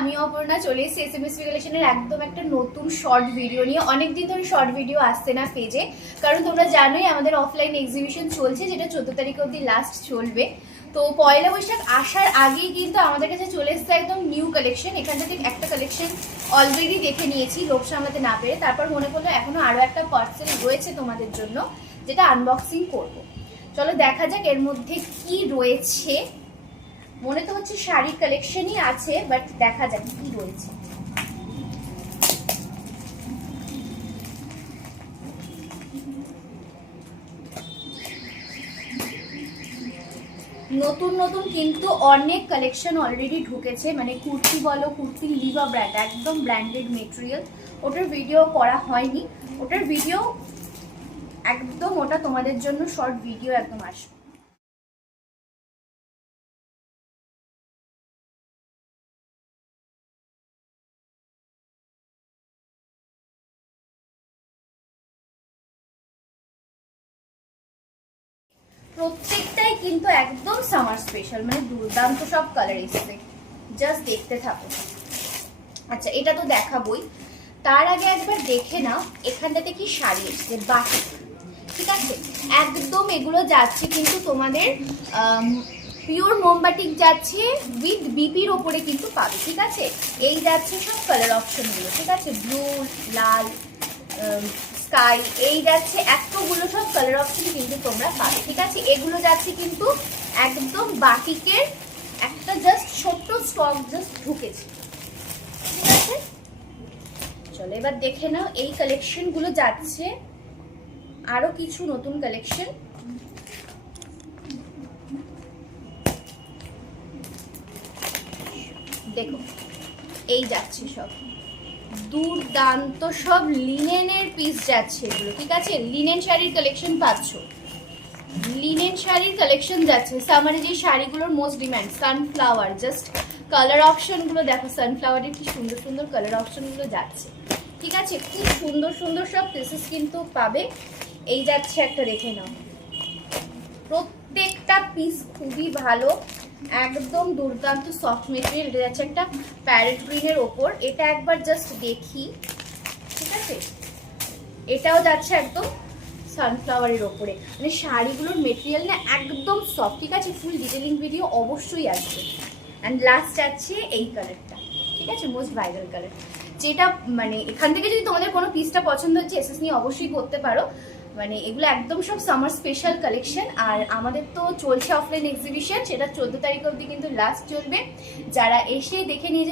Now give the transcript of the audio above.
আমি অপর্ণা চলে এসেছি এসএমএসপি কালেকশনের একদম একটা নতুন শর্ট ভিডিও নিয়ে। অনেকদিন ধরে শর্ট ভিডিও আসছে না পেজে, কারণ তোমরা জানোই আমাদের অফলাইন এক্সিবিশন চলছে, যেটা 14 তারিখ অবধি লাস্ট চলবে। তো পয়লা বৈশাখ আসার আগেই কিন্তু আমাদের কাছে চলে এসছে একদম নিউ কালেকশন। এখান থেকে একটা কালেকশন অলরেডি দেখে নিয়েছি লোক সামলাতে না পেরে, তারপর মনে করলো এখনো আরো একটা পার্সেল রয়েছে তোমাদের জন্য, যেটা আনবক্সিং করব। চলো দেখা যাক এর মধ্যে কি রয়েছে। মনে তো হচ্ছে শাড়ির কালেকশনই আছে, বাট দেখা যাক কি রয়েছে। নতুন নতুন কিন্তু অনেক কালেকশন অলরেডি ঢুকেছে, মানে কুর্তি বলো, কুর্তি লিভা ব্র্যান্ড, একদম ব্র্যান্ডেড মেটেরিয়াল। ওটার ভিডিও করা হয়নি, ওটার ভিডিও একদম, ওটা তোমাদের জন্য শর্ট ভিডিও একদম আসবে। প্রত্যেকটাই কিন্তু একদম সামার স্পেশাল, মানে দুর্দান্ত সব কালার এসছে, জাস্ট দেখতে থাকো। আচ্ছা, এটা তো দেখাবই, তার আগে একবার দেখে নাও এখানটাতে কি শাড়ি এসছে, বাটিক। ঠিক আছে, একদম এগুলো যাচ্ছে কিন্তু তোমাদের পিওর মোমবাটিক যাচ্ছে, উইথ বিপির ওপরে কিন্তু পাবে। ঠিক আছে, এই যাচ্ছে সব কালার অপশনগুলো। ঠিক আছে, ব্লু, লাল, স্কাই, এই যাচ্ছে এতগুলো সব কালার অপশন কিন্তু তোমরা পাবে। ঠিক আছে, এগুলো যাচ্ছে কিন্তু একদম বাটিকের একটা জাস্ট ছোট্ট স্টক জাস্ট ঢুকেছে। ঠিক আছে, চলো এবার দেখে নাও এই কালেকশন গুলো যাচ্ছে, আরো কিছু নতুন কালেকশন। দেখো এই যাচ্ছে সব দুর্দান্ত সব লিনেনের পিস যাচ্ছে এগুলো। ঠিক আছে, লিনেন শাড়ির কালেকশন পাচ্ছ, লিনেন শাড়ির কালেকশন যাচ্ছে। সামারে যে শাড়িগুলোর most demand sunflower, just colour option গুলো দেখো, সানফ্লাওয়ারের কি সুন্দর সুন্দর কালার অপশন গুলো যাচ্ছে। ঠিক আছে, খুব সুন্দর সুন্দর সব পিসেস কিন্তু পাবে। এই যাচ্ছে একটা, দেখে নাও, প্রত্যেকটা পিস খুবই ভালো, একদম দুর্দান্ত সফট মেটেরিয়াল। এটা যাচ্ছে একটা প্যারেট গ্রিনের ওপর, এটা একবার জাস্ট দেখি। ঠিক আছে, এটাও যাচ্ছে একদম সানফ্লাওয়ারের ওপরে, মানে শাড়িগুলোর মেটেরিয়াল না একদম সফট। ঠিক আছে, ফুল ডিটেলিং ভিডিও অবশ্যই আসবে। অ্যান্ড লাস্ট যাচ্ছে এই কালারটা। ঠিক আছে, মোস্ট ভাইরাল কালার, যেটা মানে এখান থেকে যদি তোমাদের কোনো পিসটা পছন্দ হচ্ছে এসএস নিয়ে অবশ্যই করতে পারো। মানে এগুলো একদম সব সামার স্পেশাল কালেকশন। আর আমাদের তো চলছে অফলাইন এক্সিবিশন, সেটা 14 তারিখ অবধি কিন্তু লাস্ট চলবে। যারা এসে দেখে নিয়ে